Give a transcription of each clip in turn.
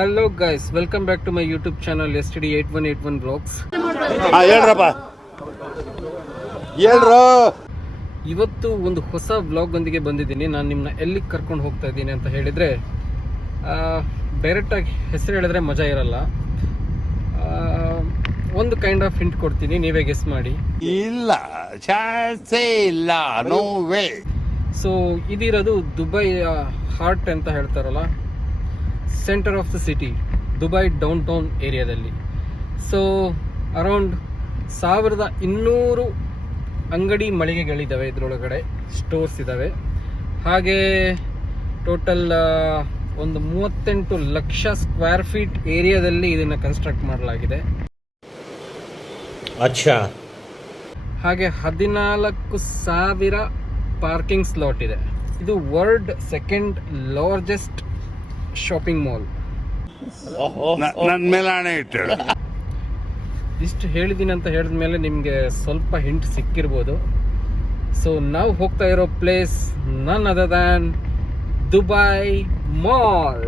Hello guys, welcome back to my YouTube channel STD8181 blogs. ಇವತ್ತು ಒಂದು ಹೊಸ vlog ಒಂದಿಗೆ ಬಂದಿದ್ದೀನಿ. ನಾನು ನಿಮ್ಮನ್ನ ಎಲ್ಲಿಗೆ ಕರ್ಕೊಂಡು ಹೋಗ್ತಾ ಇದ್ದೀನಿ ಅಂತ ಹೇಳಿದರೆ, ಡೈರೆಕ್ಟಾಗಿ ಹೆಸರು ಹೇಳಿದ್ರೆ ಮಜಾ ಇರಲ್ಲ. ಒಂದು ಕೈಂಡ್ ಆಫ್ ಹಿಂಟ್ ಕೊಡ್ತೀನಿ, ನೀವೇ ಗೆಸ್ ಮಾಡಿ. ಇಲ್ಲ, ಚಾನ್ಸೇ ಇಲ್ಲ, ನೋ ವೇ. ಸೊ ಇದಿರೋದು ದುಬೈ ಹಾರ್ಟ್ ಅಂತ ಹೇಳ್ತಾರಲ್ಲ, centre of the city, Dubai down town ಏರಿಯಾದಲ್ಲಿ. ಸೊ ಅರೌಂಡ್ 1200 ಅಂಗಡಿ ಮಳಿಗೆಗಳಿದ್ದಾವೆ, ಇದರೊಳಗಡೆ ಸ್ಟೋರ್ಸ್ ಇದ್ದಾವೆ. ಹಾಗೆ ಟೋಟಲ್ ಒಂದು 38 ಲಕ್ಷ ಸ್ಕ್ವೇರ್ ಫೀಟ್ ಏರಿಯಾದಲ್ಲಿ ಇದನ್ನು ಕನ್ಸ್ಟ್ರಕ್ಟ್ ಮಾಡಲಾಗಿದೆ. ಅಚ್ಚಾ. ಹಾಗೆ 14,000 ಪಾರ್ಕಿಂಗ್ ಸ್ಲಾಟ್ ಇದೆ. ಇದು world second largest shopping mall. ನನ್ನ ಮೇಲೆ ಹಣೆ ಇಟ್ಟಳು. ಇಷ್ಟು ಹೇಳಿದ್ದೀನಿ ಅಂತ ಹೇಳಿದ ಮೇಲೆ ನಿಮಗೆ ಸ್ವಲ್ಪ ಹಿಂಟ್ ಸಿಕ್ಕಿರ್ಬೋದು. ಸೊ ನಾವು ಹೋಗ್ತಾ ಇರೋ ಪ್ಲೇಸ್ ನನ್ ಅದರ್ ದ್ಯಾನ್ ದುಬೈ ಮಾಲ್.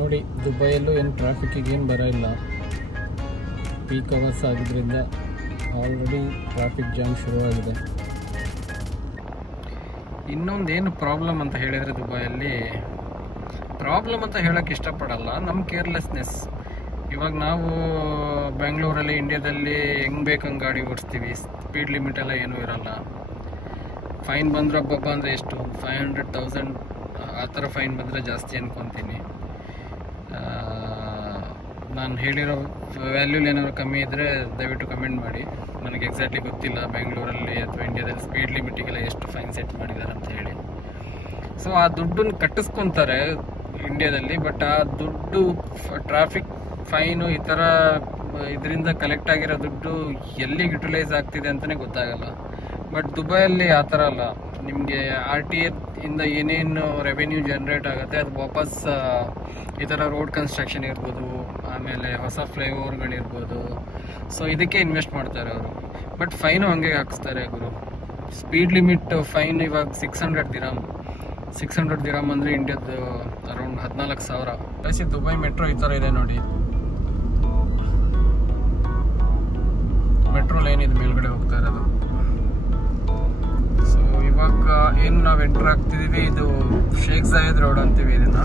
ನೋಡಿ, ದುಬೈಯಲ್ಲೂ ಏನು ಟ್ರಾಫಿಕ್ಕಿಗೆ ಏನು ಬರೋಲ್ಲ. ಪೀಕ್ ಅವರ್ಸ್ ಆಗಿದ್ದರಿಂದ ಆಲ್ರೆಡಿ ಟ್ರಾಫಿಕ್ ಜಾಮ್ ಶುರುವಾಗಿದೆ. ಇನ್ನೊಂದೇನು ಪ್ರಾಬ್ಲಮ್ ಅಂತ ಹೇಳಿದರೆ, ದುಬೈಯಲ್ಲಿ ಪ್ರಾಬ್ಲಮ್ ಅಂತ ಹೇಳೋಕ್ಕೆ ಇಷ್ಟಪಡಲ್ಲ, ನಮ್ಮ ಕೇರ್ಲೆಸ್ನೆಸ್. ಇವಾಗ ನಾವು ಬೆಂಗಳೂರಲ್ಲಿ, ಇಂಡಿಯಾದಲ್ಲಿ ಹೆಂಗೆ ಬೇಕಂಗೆ ಗಾಡಿ ಓಡಿಸ್ತೀವಿ, ಸ್ಪೀಡ್ ಲಿಮಿಟ್ ಎಲ್ಲ ಏನೂ ಇರೋಲ್ಲ. ಫೈನ್ ಬಂದರೆ ಒಬ್ಬೊಬ್ಬ ಅಂದರೆ ಎಷ್ಟು, 500,000 ಆ ಥರ ಫೈನ್ ಬಂದರೆ ಜಾಸ್ತಿ ಅನ್ಕೊತೀನಿ. ನಾನು ಹೇಳಿರೋ ವ್ಯಾಲ್ಯೂಲಿ ಏನಾದ್ರು ಕಮ್ಮಿ ಇದ್ದರೆ ದಯವಿಟ್ಟು ಕಮೆಂಟ್ ಮಾಡಿ. ನನಗೆ ಎಕ್ಸಾಕ್ಟ್ಲಿ ಗೊತ್ತಿಲ್ಲ ಬೆಂಗಳೂರಲ್ಲಿ ಅಥವಾ ಇಂಡಿಯಾದಲ್ಲಿ ಸ್ಪೀಡ್ ಲಿಮಿಟಿಗೆಲ್ಲ ಎಷ್ಟು ಫೈನ್ ಸೆಟ್ ಮಾಡಿದ್ದಾರೆ ಅಂತ ಹೇಳಿ. ಸೊ ಆ ದುಡ್ಡನ್ನು ಕಟ್ಟಿಸ್ಕೊತಾರೆ ಇಂಡಿಯಾದಲ್ಲಿ, ಬಟ್ ಆ ದುಡ್ಡು ಟ್ರಾಫಿಕ್ ಫೈನು ಈ ಥರ ಇದರಿಂದ ಕಲೆಕ್ಟ್ ಆಗಿರೋ ದುಡ್ಡು ಎಲ್ಲಿಗೆ ಯುಟಿಲೈಸ್ ಆಗ್ತಿದೆ ಅಂತಲೇ ಗೊತ್ತಾಗಲ್ಲ. ಬಟ್ ದುಬೈಯಲ್ಲಿ ಆ ಥರ ಅಲ್ಲ. ನಿಮಗೆ RTA ಇಂದ ಏನೇನು ರೆವೆನ್ಯೂ ಜನ್ರೇಟ್ ಆಗುತ್ತೆ ಅದು ವಾಪಸ್ ಈ ಥರ ರೋಡ್ ಕನ್ಸ್ಟ್ರಕ್ಷನ್ ಇರ್ಬೋದು, ಆಮೇಲೆ ಹೊಸ ಫ್ಲೈಓವರ್ಗಳಿರ್ಬೋದು, ಸೊ ಇದಕ್ಕೆ ಇನ್ವೆಸ್ಟ್ ಮಾಡ್ತಾರೆ ಅವರು. ಬಟ್ ಫೈನು ಹಂಗೆ ಹಾಕಿಸ್ತಾರೆ ಗುರು. ಸ್ಪೀಡ್ ಲಿಮಿಟ್ ಫೈನ್ ಇವಾಗ 600 ದಿರಾಮ್ ಅಂದರೆ ಇಂಡಿಯಾದ್ದು ಅರೌಂಡ್ 14,000. ಪ್ಲಸ್ ದುಬೈ ಮೆಟ್ರೋ ಈ ಥರ ಇದೆ ನೋಡಿ. ಮೆಟ್ರೋ ಲೈನ್ ಇದು ಮೇಲ್ಗಡೆ ಹೋಗ್ತಾ ಇರೋದು. ಸೊ ಇವಾಗ ಏನು ನಾವು ಎಂಟರ್ ಆಗ್ತಿದ್ದೀವಿ, ಇದು ಶೇಖ್ ಜಾಯದ್ ರೋಡ್ ಅಂತೀವಿ ಇದನ್ನ.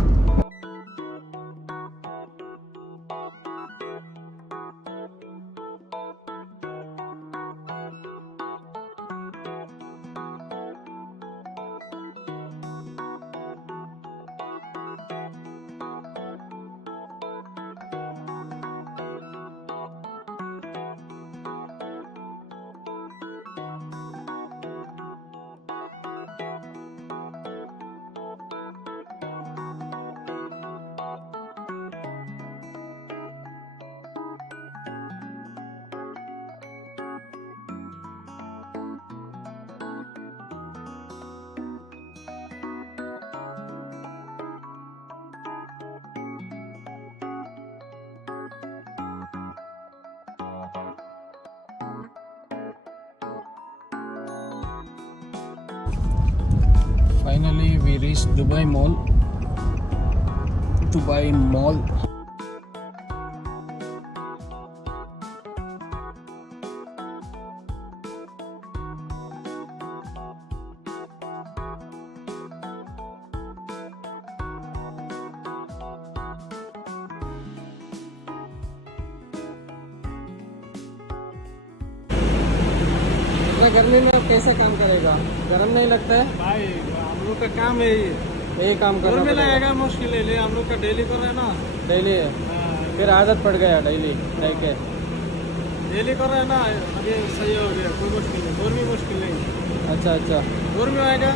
Finally, we reached Dubai Mall. Dubai Mall. गर्मी में कैसे काम करेगा? गर्म नहीं लगता है भाई? हम लोग का काम है यही काम करना में लगेगा, मुश्किल है। हम लोग का डेली कर रहे हैं ना, डेली है। फिर आदत पड़ गया डेली रह के। डेली कर रहे हैं ना, अभी सही हो गया, कोई मुश्किल नहीं। गर्मी मुश्किल नहीं। अच्छा अच्छा, गर्मी आएगा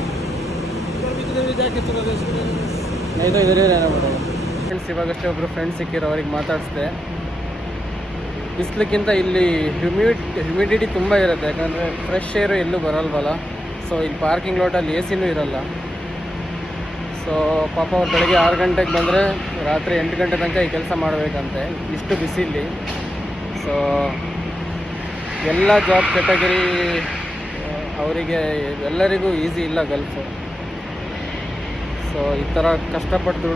भी जाके चला नहीं तो इधर ही रहना पड़ेगा. ಫ್ರೆಂಡ್ಸ್, ಇವಾಗಷ್ಟೇ ಒಬ್ಬರು ಫ್ರೆಂಡ್ಸ್ ಸಿಕ್ಕಿರೋ, ಅವ್ರಿಗೆ ಮಾತಾಡಿಸ್ದೆ. ಬಿಸಿಲಿಗಿಂತ ಇಲ್ಲಿ ಹ್ಯುಮಿಡಿಟಿ ತುಂಬ ಇರುತ್ತೆ, ಯಾಕಂದರೆ ಫ್ರೆಶ್ ಏರು ಎಲ್ಲೂ ಬರಲ್ವಲ್ಲ. ಸೊ ಇಲ್ಲಿ ಪಾರ್ಕಿಂಗ್ ಲಾಟಲ್ಲಿ AC ಇರಲ್ಲ. ಸೊ ಪಾಪ ಅವ್ರು ಬೆಳಗ್ಗೆ 6 ಗಂಟೆಗೆ ಬಂದರೆ ರಾತ್ರಿ 8 ಗಂಟೆ ತನಕ ಈ ಕೆಲಸ ಮಾಡಬೇಕಂತೆ, ಇಷ್ಟು ಬಿಸಿಲಿ. ಸೊ ಎಲ್ಲ ಜಾಬ್ ಕ್ಯಾಟಗರಿ ಅವರಿಗೆ ಎಲ್ಲರಿಗೂ ಈಸಿ ಇಲ್ಲ ಗಲ್ಫು. ಸೊ ಈ ಥರ ಕಷ್ಟಪಟ್ಟು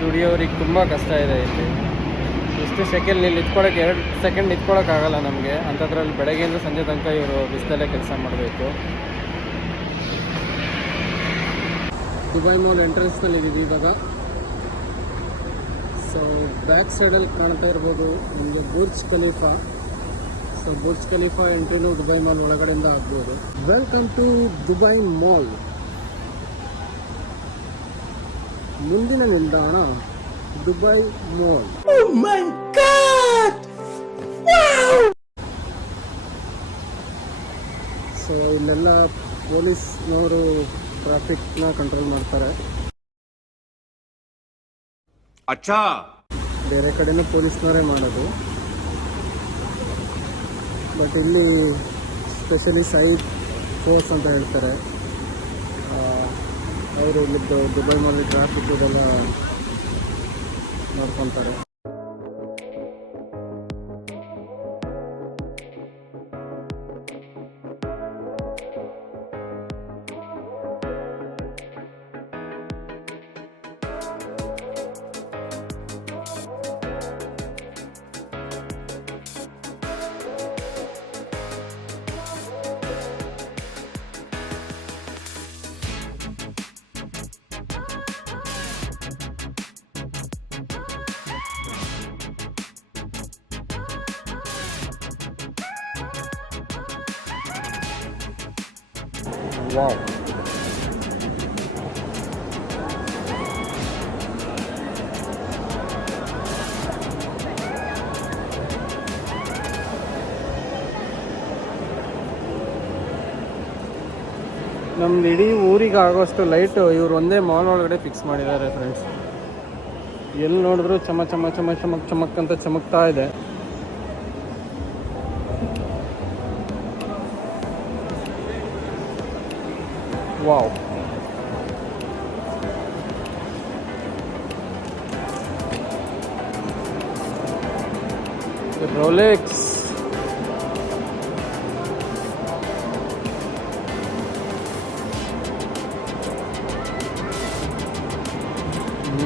ದುಡಿಯೋರಿಗೆ ತುಂಬ ಕಷ್ಟ ಇದೆ ಇಲ್ಲಿ. ಇಷ್ಟು ಸೆಕೆಂಡ್ ಇಲ್ಲಿ ನಿಂತ್ಕೊಳ್ಳೋಕೆ 2 ಸೆಕೆಂಡ್ ನಿಂತ್ಕೊಳ್ಳೋಕ್ಕಾಗಲ್ಲ ನಮಗೆ. ಅಂಥದ್ರಲ್ಲಿ ಬೆಳಗ್ಗೆಯಿಂದ ಸಂಜೆ ತನಕ ಇವರು ಬಿಸಿಲಲ್ಲೇ ಕೆಲಸ ಮಾಡಬೇಕು. ದುಬೈ ಮಾಲ್ ಎಂಟ್ರೆನ್ಸ್ನಲ್ಲಿ ಇದ್ದೀವಿ ಇವಾಗ. ಸೊ ಬ್ಯಾಕ್ ಸೈಡಲ್ಲಿ ಕಾಣ್ತಾ ಇರ್ಬೋದು ನಿಮಗೆ Burj Khalifa. So Burj Khalifa ಎಂಟ್ರಿನೂ ದುಬೈ ಮಾಲ್ ಒಳಗಡೆಯಿಂದ ಆಗ್ಬೋದು. Welcome to Dubai mall. ಮುಂದಿನ ನಿಲ್ದಾಣ ದುಬೈ ಮಾಲ್. ಸೊ ಇಲ್ಲೆಲ್ಲ ಪೊಲೀಸ್ನವರು ಟ್ರಾಫಿಕ್ನ ಕಂಟ್ರೋಲ್ ಮಾಡ್ತಾರೆ. ಬೇರೆ ಕಡೆನೂ ಪೊಲೀಸ್ನವರೇ ಮಾಡೋದು, ಬಟ್ ಇಲ್ಲಿ ಸ್ಪೆಷಲಿ ಸೈಡ್ ಫೋರ್ಸ್ ಅಂತ ಹೇಳ್ತಾರೆ. ಅವರು ಇಲ್ಲಿದ್ದು ದುಬೈ ಮಾಲ್ ಟ್ರಾಫಿಕ್ ಇದೆಲ್ಲ ನೋಡ್ಕೊತಾರೆ. ವಾವ್, ನಮ್ದು ಇಡೀ ಊರಿಗೆ ಆಗೋಷ್ಟು ಲೈಟು ಇವ್ರು ಒಂದೇ ಮಾಲ್ ಒಳಗಡೆ ಫಿಕ್ಸ್ ಮಾಡಿದ್ದಾರೆ ಫ್ರೆಂಡ್ಸ್. ಎಲ್ಲಿ ನೋಡಿದ್ರು ಚಮ ಚಮ ಚಮ ಚಮಕ್ ಚಮಕ್ ಅಂತ ಚಮಕ್ತಾ ಇದೆ. Wow, Rolex.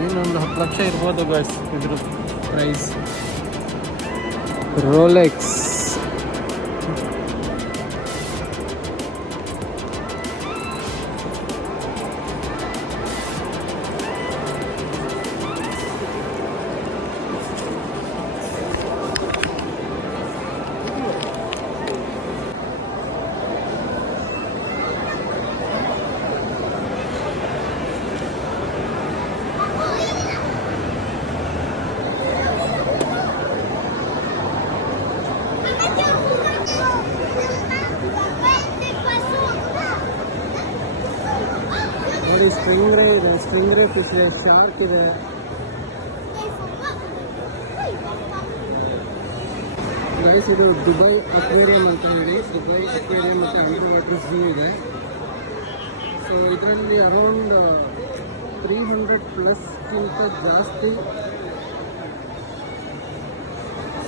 ಏನೊಂದು 10 ಲಕ್ಷ ಇರ್ಬೋದು ಗೈಸ್ ಇದ್ರ ಪ್ರೈಸ್. ರೋಲೆಕ್ಸ್ ನೋಡಿ, ಸ್ಟ್ರಿಂಗ್ ರೇ ಇದೆ, ಸ್ಟ್ರಿಂಗ್ ರೇ ಫಿಶ್ ಇದೆ, ಶಾರ್ಕ್ ಇದೆ. ಗೈಸ್ ಇದು ದುಬೈ ಅಕ್ವೇರಿಯಂ ಅಂತ ಹೇಳಿ, ದುಬೈ ಅಕ್ವೇರಿಯಂ ಮತ್ತು ಅಂಡರ್ ವಾಟರ್ ಝೂ ಇದೆ. ಸೊ ಇದರಲ್ಲಿ ಅರೌಂಡ್ 300+ ಜಾಸ್ತಿ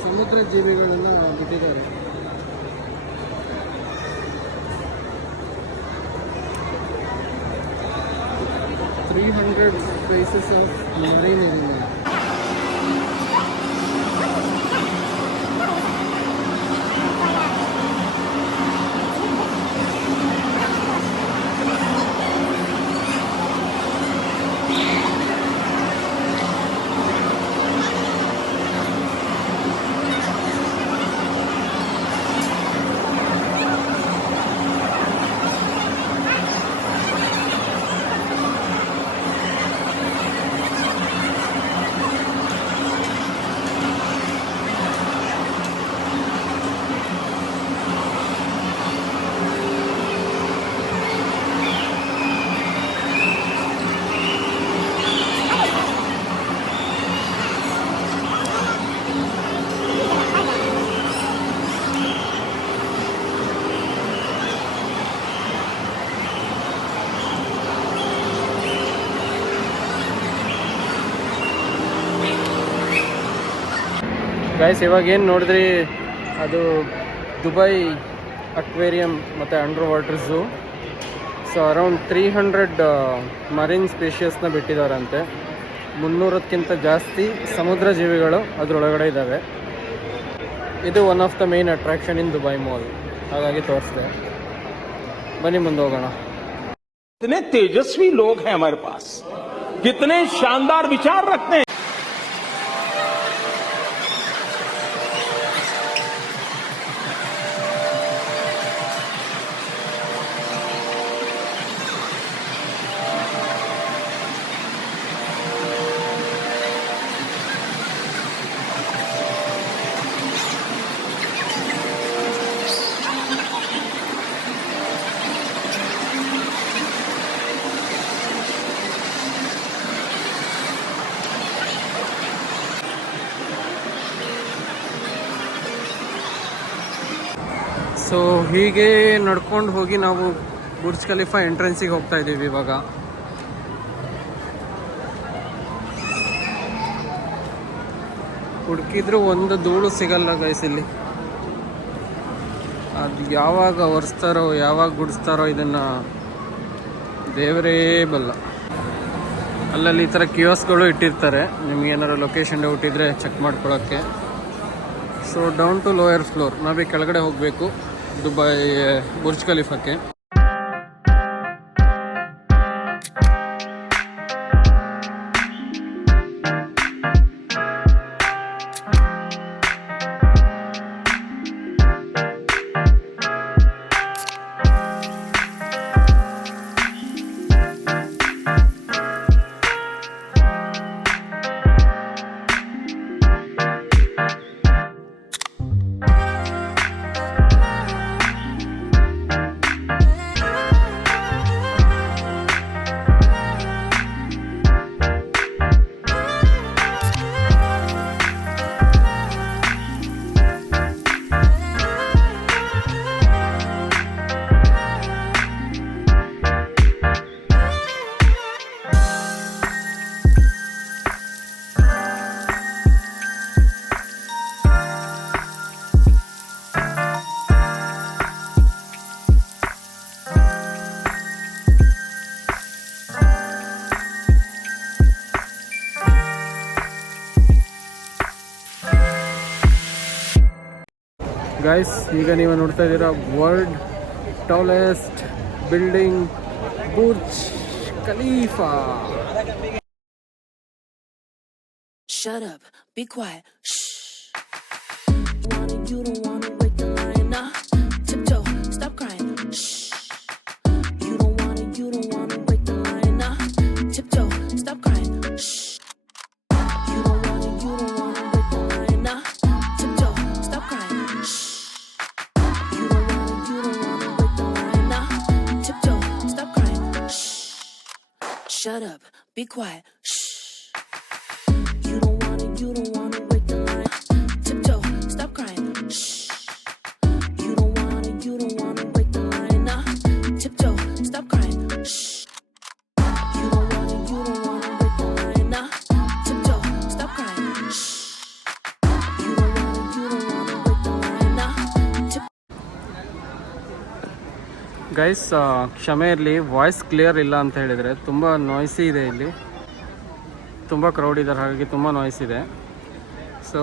ಸಮುದ್ರ ಜೀವಿಗಳನ್ನು ಬಿಟ್ಟಿದ್ದಾರೆ. $300 species of marine animals. Guys ಇವಾಗ ಏನು ನೋಡಿದ್ರಿ ಅದು ದುಬೈ ಅಕ್ವೇರಿಯಂ ಮತ್ತು under water zoo. So around 300 marine ಸ್ಪೀಷಿಯಸ್ನ ಬಿಟ್ಟಿದ್ದಾರಂತೆ. 300ಕ್ಕಿಂತ ಜಾಸ್ತಿ ಸಮುದ್ರ ಜೀವಿಗಳು ಅದರೊಳಗಡೆ ಇದ್ದಾವೆ. ಇದು one of the main attraction in Dubai mall, ಹಾಗಾಗಿ ತೋರಿಸಿದೆ. ಬನ್ನಿ ಮುಂದೆ ಹೋಗೋಣ. कितने तेजस्वी लोग हैं हमारे पास, कितने शानदार विचार रखते हैं. ಸೊ ಹೀಗೆ ನಡ್ಕೊಂಡು ಹೋಗಿ ನಾವು ಬುರ್ಜ್ ಖಲೀಫಾ ಎಂಟ್ರೆನ್ಸಿಗೆ ಹೋಗ್ತಾ ಇದ್ದೀವಿ ಇವಾಗ. ಹುಡುಕಿದ್ರು ಒಂದು ಧೂಳು ಸಿಗಲ್ಲ ಗೈಸ್ ಇಲ್ಲಿ. ಅದು ಯಾವಾಗ ಒರೆಸ್ತಾರೋ ಯಾವಾಗ ಗುಡಿಸ್ತಾರೋ ಇದನ್ನು ದೇವರೇ ಬಲ್ಲ. ಅಲ್ಲಲ್ಲಿ ಈ ಥರ ಕಿಯೋಸ್ಗಳು ಇಟ್ಟಿರ್ತಾರೆ, ನಿಮ್ಗೇನಾರು ಲೊಕೇಶನ್ ಡೌಟ್ ಇದ್ದರೆ ಚೆಕ್ ಮಾಡ್ಕೊಳ್ಳೋಕ್ಕೆ. So down to lower floor, ನಾವೀಗ ಕೆಳಗಡೆ ಹೋಗಬೇಕು ದುಬೈ ಬುರ್ಜ್ ಖಲೀಫಾಕ್ಕೆ. ಗೈಸ್ ಈಗ ನೀವು ನೋಡ್ತಾ ಇದ್ದೀರಾ world tallest building Burj Khalifa. Shut up, be quiet, shh. You don't wanna wake the lion, nah. Tiptoe, stop crying, shh. You don't wanna wake the lion, nah. Tiptoe, stop crying, shh. You don't wanna wake the lion, nah. Tiptoe, stop crying, shh. You don't wanna wake the lion, nah. Tiptoe, stop crying, shh. Shut up, be quiet, shh. You don't wanna wake the lion. Tiptoe, stop crying. Shh. You don't wanna wake the lion. Nah. Tiptoe, stop crying. Shh. You don't wanna wake the lion. Nah. Tiptoe, stop crying. Shh. You don't wanna wake the lion. Nah. Guys ಕ್ಷಮೆ ಇರಲಿ, voice clear ಇಲ್ಲ ಅಂತ ಹೇಳಿದರೆ. ತುಂಬ ನಾಯ್ಸಿ ಇದೆ ಇಲ್ಲಿ, ತುಂಬ crowd ಇದ್ದಾರೆ, ಹಾಗಾಗಿ ತುಂಬ ನಾಯ್ಸ್ ಇದೆ. ಸೊ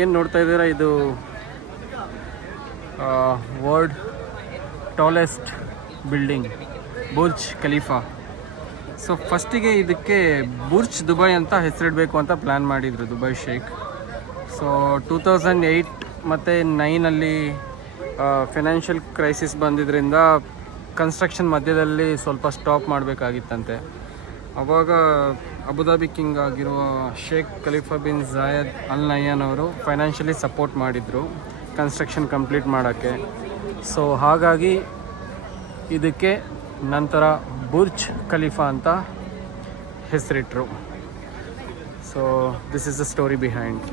ಏನು ನೋಡ್ತಾ ಇದ್ದೀರಾ, ಇದು world tallest building Burj Khalifa. So ಫಸ್ಟಿಗೆ ಇದಕ್ಕೆ ಬುರ್ಜ್ ದುಬೈ ಅಂತ ಹೆಸರಿಡಬೇಕು ಅಂತ ಪ್ಲ್ಯಾನ್ ಮಾಡಿದರು ದುಬೈ ಶೇಖ್. ಸೊ 2008 ಮತ್ತು 9 ಫಿನಾನ್ಷಿಯಲ್ ಕ್ರೈಸಿಸ್ ಬಂದಿದ್ದರಿಂದ ಕನ್ಸ್ಟ್ರಕ್ಷನ್ ಮಧ್ಯದಲ್ಲಿ ಸ್ವಲ್ಪ ಸ್ಟಾಪ್ ಮಾಡಬೇಕಾಗಿತ್ತಂತೆ. ಆವಾಗ ಅಬುದಾಬಿ ಕಿಂಗ್ ಆಗಿರುವ Sheikh Khalifa bin Zayed Al Nahyan ಅವರು ಫೈನಾನ್ಷಿಯಲಿ ಸಪೋರ್ಟ್ ಮಾಡಿದರು ಕನ್ಸ್ಟ್ರಕ್ಷನ್ ಕಂಪ್ಲೀಟ್ ಮಾಡೋಕ್ಕೆ. ಸೊ ಹಾಗಾಗಿ ಇದಕ್ಕೆ ನಂತರ ಬುರ್ಜ್ ಖಲೀಫಾ ಅಂತ ಹೆಸರಿಟ್ರು. So this is the story behind.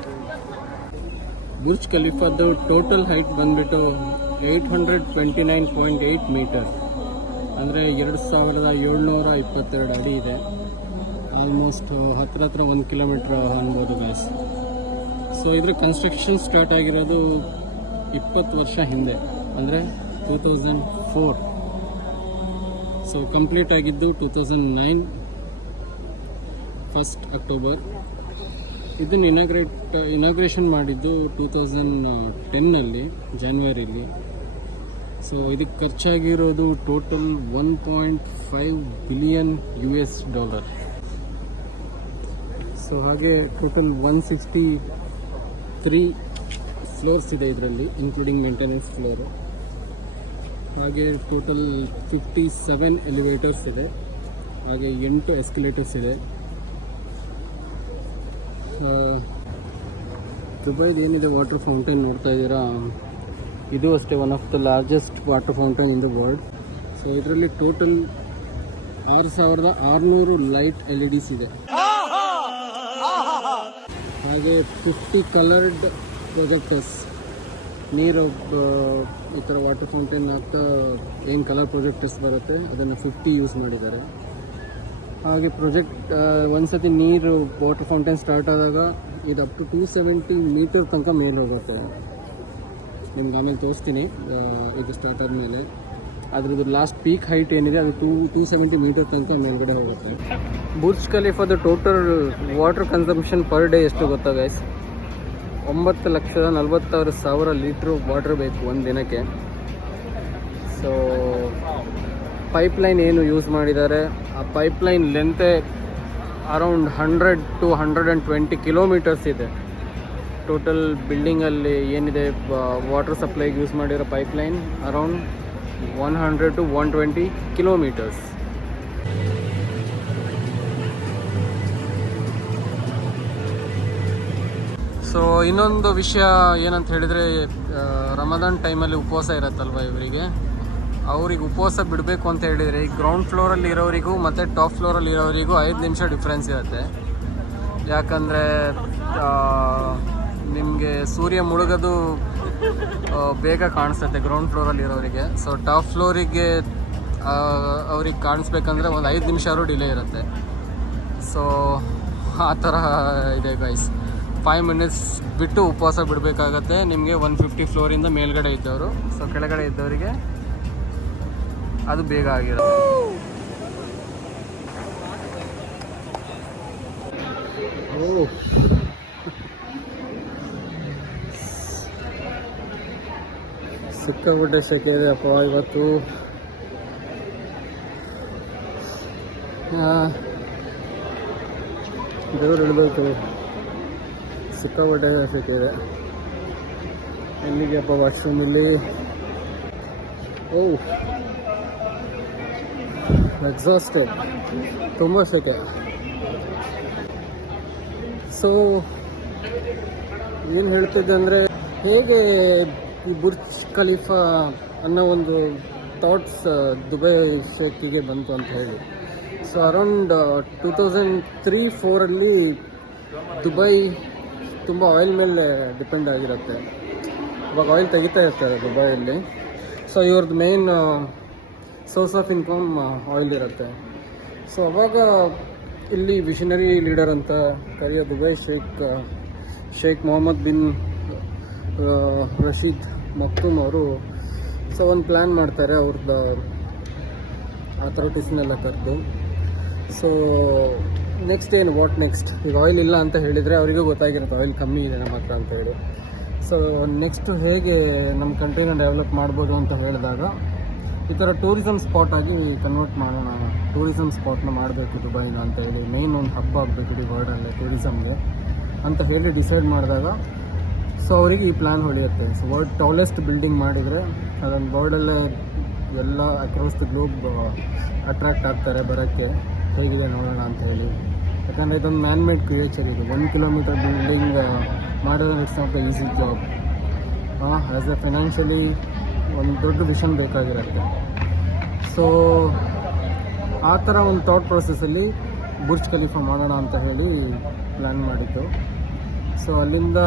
Burj ಖಲೀಫಾದ್ದು ಟೋಟಲ್ ಹೈಟ್ ಬಂದುಬಿಟ್ಟು 829.8 ಮೀಟರ್, ಅಂದರೆ 2722 ಅಡಿ ಇದೆ. ಆಲ್ಮೋಸ್ಟ್ ಹತ್ರ 1 ಕಿಲೋಮೀಟ್ರ್ ಅನ್ಬೋದು ಗೈಸ್. ಸೊ ಇದ್ರ ಕನ್ಸ್ಟ್ರಕ್ಷನ್ ಸ್ಟಾರ್ಟ್ ಆಗಿರೋದು 20 ವರ್ಷ ಹಿಂದೆ, ಅಂದರೆ 2004. ಸೊ ಕಂಪ್ಲೀಟ್ ಆಗಿದ್ದು 2009 1st ಅಕ್ಟೋಬರ್. ಇದನ್ನು ಇನಾಗ್ರೇಷನ್ ಮಾಡಿದ್ದು 2010 ಜಾನ್ವರಿಲಿ. ಸೊ ಇದಕ್ಕೆ ಖರ್ಚಾಗಿರೋದು ಟೋಟಲ್ $1.5 ಬಿಲಿಯನ್. ಸೊ ಹಾಗೆ ಟೋಟಲ್ 163 ಫ್ಲೋರ್ಸ್ ಇದೆ ಇದರಲ್ಲಿ, ಇನ್ಕ್ಲೂಡಿಂಗ್ ಮೇಂಟೆನೆನ್ಸ್ ಫ್ಲೋರು. ಹಾಗೆ ಟೋಟಲ್ 57 ಎಲಿವೇಟರ್ಸ್ ಇದೆ, ಹಾಗೆ 8 ಎಸ್ಕಲೇಟರ್ಸ್ ಇದೆ. ದುಬೈದು ಏನಿದೆ ವಾಟರ್ ಫೌಂಟೇನ್ ನೋಡ್ತಾ ಇದ್ದೀರಾ, ಇದು ಅಷ್ಟೇ one of the largest water fountain in the world. So ಇದರಲ್ಲಿ ಟೋಟಲ್ 6600 ಲೈಟ್ LEDs ಇದೆ. ಹಾಗೆ 50 ಕಲರ್ಡ್ ಪ್ರೊಜೆಕ್ಟರ್ಸ್. ನೀರು ಈ ಥರ ವಾಟರ್ ಫೌಂಟೇನ್ ಆಗ್ತಾ ಏನು ಕಲರ್ ಪ್ರೊಜೆಕ್ಟರ್ಸ್ ಬರುತ್ತೆ ಅದನ್ನು 50 ಯೂಸ್ ಮಾಡಿದ್ದಾರೆ. ಹಾಗೆ ಒಂದ್ಸತಿ ನೀರು ವಾಟರ್ ಫೌಂಟೇನ್ ಸ್ಟಾರ್ಟ್ ಆದಾಗ ಇದು ಅಪ್ ಟು 270 ಮೀಟರ್ ತನಕ ಮೇಲೆ ಹೋಗುತ್ತೆ. ನಿಮ್ಗೆ ಆಮೇಲೆ ತೋರಿಸ್ತೀನಿ ಈಗ ಸ್ಟಾರ್ಟ್ ಆದಮೇಲೆ. ಅದ್ರದ್ದು ಲಾಸ್ಟ್ ಪೀಕ್ ಹೈಟ್ ಏನಿದೆ ಅದು 270 ಮೀಟರ್ ತನಕ ಮೇಲ್ಗಡೆ ಹೋಗುತ್ತೆ. ಬುರ್ಜ್ ಖಲೀಫಾದ total water consumption per day ಎಷ್ಟು ಗೊತ್ತಾ ಗೈಸ್? 9,46,000 ಲೀಟ್ರು ವಾಟರ್ ಬೇಕು ಒಂದು ದಿನಕ್ಕೆ. ಸೊ ಪೈಪ್ಲೈನ್ ಏನು ಯೂಸ್ ಮಾಡಿದ್ದಾರೆ, ಆ ಪೈಪ್ಲೈನ್ ಲೆಂತೆ ಅರೌಂಡ್ 100 to 120 ಕಿಲೋಮೀಟರ್ಸ್ ಇದೆ. ಟೋಟಲ್ ಬಿಲ್ಡಿಂಗಲ್ಲಿ ಏನಿದೆ ವಾಟರ್ ಸಪ್ಲೈಗೆ ಯೂಸ್ ಮಾಡಿರೋ pipeline around 100 to 120 kilometres. So ಇನ್ನೊಂದು ವಿಷಯ ಏನಂತ ಹೇಳಿದರೆ, ರಮದಾನ್ ಟೈಮಲ್ಲಿ ಉಪವಾಸ ಇರುತ್ತಲ್ವ ಇವರಿಗೆ, ಅವ್ರಿಗೆ ಉಪವಾಸ ಬಿಡಬೇಕು ಅಂತ ಹೇಳಿದರೆ ಈ ಗ್ರೌಂಡ್ ಫ್ಲೋರಲ್ಲಿ ಇರೋರಿಗೂ ಮತ್ತು ಟಾಪ್ ಫ್ಲೋರಲ್ಲಿ ಇರೋರಿಗೂ 5 ನಿಮಿಷ ಡಿಫ್ರೆನ್ಸ್ ಇರುತ್ತೆ. ಯಾಕಂದರೆ ನಿಮಗೆ ಸೂರ್ಯ ಮುಳುಗೋದು ಬೇಗ ಕಾಣಿಸುತ್ತೆ ಗ್ರೌಂಡ್ ಫ್ಲೋರಲ್ಲಿ ಇರೋರಿಗೆ. ಸೊ ಟಾಪ್ ಫ್ಲೋರಿಗೆ ಅವ್ರಿಗೆ ಕಾಣಿಸ್ಬೇಕಂದ್ರೆ ಒಂದು 5 ನಿಮಿಷ ಡಿಲೇ ಇರುತ್ತೆ. ಸೊ ಆ ಥರ ಇದೆ ಗೈಸ್. 5 ಮಿನಿಟ್ಸ್ ಬಿಟ್ಟು ಉಪವಾಸ ಬಿಡಬೇಕಾಗತ್ತೆ ನಿಮಗೆ 150 ಫ್ಲೋರಿಂದ ಮೇಲ್ಗಡೆ ಇದ್ದವರು. ಸೊ ಕೆಳಗಡೆ ಇದ್ದವರಿಗೆ ಅದು ಬೇಗ ಆಗಿರುತ್ತೆ. ಸಿಕ್ಕಾಪಟ್ಟೆ ಸೆಕೆ ಇದೆ ಅಪ್ಪ ಇವತ್ತು. ದೇವ್ರು ಹಿಡಿದೋಯ್ತು, ಸಿಕ್ಕಾಪಟ್ಟೆ ಸೆಕೆ ಇದೆ. ಎಲ್ಲಿಗೆ ಅಪ್ಪ ವಾಶ್ರೂಮ್ ಇಲ್ಲಿ? ಎಕ್ಸಾಸ್ಟೆಡ್, ತುಂಬ ಸೆಕೆ. ಸೊ ಏನು ಹೇಳ್ತಿದ್ದೆ ಅಂದರೆ, ಹೇಗೆ ಈ ಬುರ್ಜ್ ಖಲೀಫಾ ಅನ್ನೋ ಒಂದು ಥಾಟ್ಸ್ ದುಬೈ ಶೇಕಿಗೆ ಬಂತು ಅಂತ ಹೇಳಿ. ಸೊ ಅರೌಂಡ್ 2003-04 ದುಬೈ ತುಂಬ ಆಯಿಲ್ ಮೇಲೆ ಡಿಪೆಂಡ್ ಆಗಿರುತ್ತೆ. ಇವಾಗ ಆಯಿಲ್ ತೆಗಿತಾ ಇರ್ತಾರೆ ದುಬೈಯಲ್ಲಿ. ಸೊ ಇವ್ರದ್ದು main source of income oil ಇರುತ್ತೆ. ಸೊ ಅವಾಗ ಇಲ್ಲಿ ವಿಷನರಿ ಲೀಡರ್ ಅಂತ ಕರೆಯೋ Dubai Sheikh Mohammed bin Rashid Maktoum ಅವರು ಸೊ ಒಂದು ಪ್ಲ್ಯಾನ್ ಮಾಡ್ತಾರೆ ಅವ್ರದ್ದು ಅಥಾರಿಟೀಸ್ನೆಲ್ಲ ಕರೆದು. ಸೊ ನೆಕ್ಸ್ಟ್ ಏನು, ವಾಟ್ ನೆಕ್ಸ್ಟ್? ಈಗ ಆಯಿಲ್ ಇಲ್ಲ ಅಂತ ಹೇಳಿದರೆ ಅವರಿಗೂ ಗೊತ್ತಾಗಿರುತ್ತೆ ಆಯಿಲ್ ಕಮ್ಮಿ ಇದೆ ನಮ್ಮ ಹತ್ರ ಅಂತ ಹೇಳಿ. ಸೊ ನೆಕ್ಸ್ಟು ಹೇಗೆ ನಮ್ಮ ಕಂಟ್ರಿನ ಡೆವಲಪ್ ಮಾಡ್ಬೋದು ಅಂತ ಹೇಳಿದಾಗ, ಈ ಥರ ಟೂರಿಸಮ್ ಸ್ಪಾಟ್ ಆಗಿ ಕನ್ವರ್ಟ್ ಮಾಡೋಣ, ಟೂರಿಸಮ್ ಸ್ಪಾಟ್ನ ಮಾಡಬೇಕು ದುಬೈನ ಅಂತ ಹೇಳಿ, ಮೇಯ್ನ್ ಒಂದು ಹಬ್ಬ ಆಗಬೇಕು ಇಡೀ ವರ್ಲ್ಡಲ್ಲೇ ಟೂರಿಸಮ್ಗೆ ಅಂತ ಹೇಳಿ ಡಿಸೈಡ್ ಮಾಡಿದಾಗ ಸೊ ಅವರಿಗೆ ಈ ಪ್ಲ್ಯಾನ್ ಹೊಳೆಯುತ್ತೆ. ಸೊ ವರ್ಲ್ಡ್ ಟಾಲೆಸ್ಟ್ ಬಿಲ್ಡಿಂಗ್ ಮಾಡಿದರೆ ಅದೊಂದು ವರ್ಲ್ಡಲ್ಲೇ ಎಲ್ಲ ಅಕ್ರಾಸ್ ದ ಗ್ಲೋಬ್ ಅಟ್ರ್ಯಾಕ್ಟ್ ಆಗ್ತಾರೆ ಬರೋಕ್ಕೆ, ಹೇಗಿದೆ ನೋಡೋಣ ಅಂತ ಹೇಳಿ. ಯಾಕಂದರೆ ಇದೊಂದು ಮ್ಯಾನ್ ಮೇಡ್ ಕ್ರಿಯೇಚರ್ ಇದು. 1 ಕಿಲೋಮೀಟರ್ ಬಿಲ್ಡಿಂಗ್ ಮಾಡೋದು it's not the easy job. As A financially ಒಂದು ದೊಡ್ಡ ವಿಷನ್ ಬೇಕಾಗಿರುತ್ತೆ. ಸೊ ಆ ಥರ ಒಂದು ಥಾಟ್ ಪ್ರೊಸೆಸ್ಸಲ್ಲಿ ಬುರ್ಜ್ ಖಲೀಫಾ ಮಾಡೋಣ ಅಂತ ಹೇಳಿ ಪ್ಲ್ಯಾನ್ ಮಾಡಿದ್ದು. ಸೊ ಅಲ್ಲಿಂದ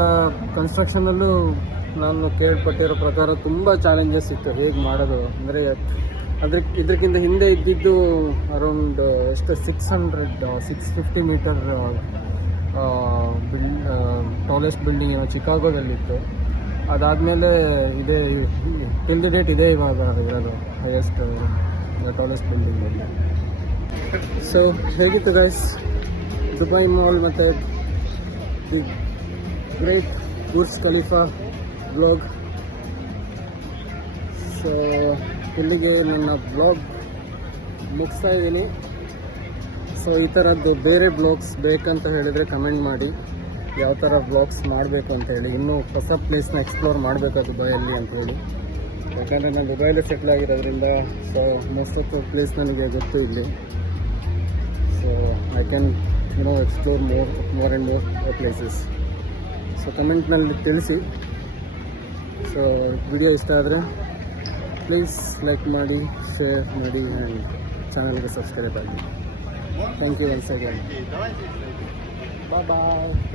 ಕನ್ಸ್ಟ್ರಕ್ಷನಲ್ಲೂ ನಾನು ಕೇಳ್ಪಟ್ಟಿರೋ ಪ್ರಕಾರ ತುಂಬ ಚಾಲೆಂಜಸ್ ಇತ್ತು ಹೇಗೆ ಮಾಡೋದು ಅಂದರೆ. ಇದಕ್ಕಿಂತ ಹಿಂದೆ ಇದ್ದಿದ್ದು ಅರೌಂಡ್ ಎಷ್ಟು 650 ಮೀಟರ್ ಟಾಲೆಸ್ಟ್ ಬಿಲ್ಡಿಂಗ್ ಏನೋ ಚಿಕಾಗೋದಲ್ಲಿತ್ತು. ಅದಾದಮೇಲೆ ಇದೇ ಟಿಲ್ ದಿ ಡೇಟ್ ಇದೇ ಇವಾಗ ಇರೋದು ಹೈಯೆಸ್ಟ್ ಟಾಲೆಸ್ಟ್ ಬಿಲ್ಡಿಂಗಲ್ಲಿ. ಸೊ ಹೇಗಿತ್ತು ಗೈಸ್ ದುಬೈ ಮಾಲ್ ಮತ್ತು the great Burj Khalifa blog. So ಇಲ್ಲಿಗೆ ನನ್ನ ಬ್ಲಾಗ್ ಮುಗಿಸ್ತಾ ಇದ್ದೀನಿ. ಸೊ ಈ ಥರದ್ದು ಬೇರೆ ಬ್ಲಾಗ್ಸ್ ಬೇಕಂತ ಹೇಳಿದರೆ ಕಮೆಂಟ್ ಮಾಡಿ, ಯಾವ ಥರ ಬ್ಲಾಗ್ಸ್ ಮಾಡಬೇಕು ಅಂತೇಳಿ. ಇನ್ನೂ ಹೊಸ ಪ್ಲೇಸ್ನ ಎಕ್ಸ್ಪ್ಲೋರ್ ಮಾಡಬೇಕು ದುಬೈಯಲ್ಲಿ ಅಂತೇಳಿ. ಯಾಕಂದರೆ ನಾನು ದುಬೈಯಲ್ಲಿ ಸೆಟ್ಲ್ ಆಗಿರೋದ್ರಿಂದ so most of the place ನನಗೆ ಗೊತ್ತು ಇಲ್ಲಿ. So I can explore more and more places. So ಕಮೆಂಟ್ನಲ್ಲಿ ತಿಳಿಸಿ. ಸೊ ವಿಡಿಯೋ ಇಷ್ಟ ಆದರೆ ಪ್ಲೀಸ್ ಲೈಕ್ ಮಾಡಿ, ಶೇರ್ ಮಾಡಿ ಆ್ಯಂಡ್ ಚಾನಲ್ಗೆ ಸಬ್ಸ್ಕ್ರೈಬ್ ಆಗಿ. Thank you once again. Bye bye.